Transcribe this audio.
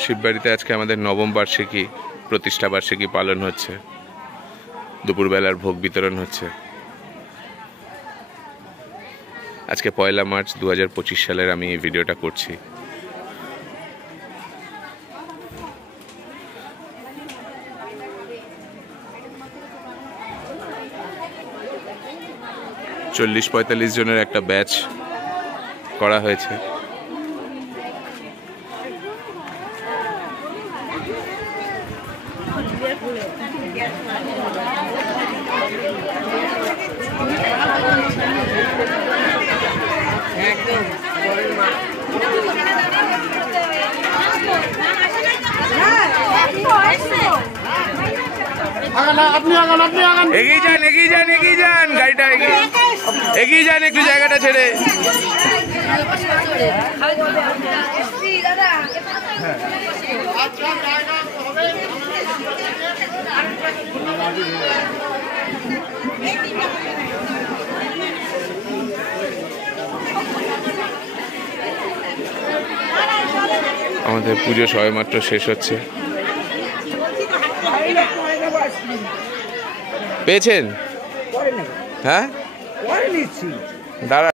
শিববাড়িতে আজকে আমাদের নবম বার্ষিকী প্রতিষ্ঠা বার্ষিকী পালন হচ্ছে। দুপুরবেলার ভোগ বিতরণ হচ্ছে। আজকে 1 মার্চ 2025 সালের আমি এই ভিডিওটা করছি। চল্লিশ 45 জনের একটা ব্যাচ করা হয়েছে। এগিয়ে যান গাড়িটা এগিয়ে যান একটু জায়গাটা ছেড়ে। আমাদের পুজো সবেমাত্র শেষ হচ্ছে। পেয়েছেন? হ্যাঁ, দাঁড়া।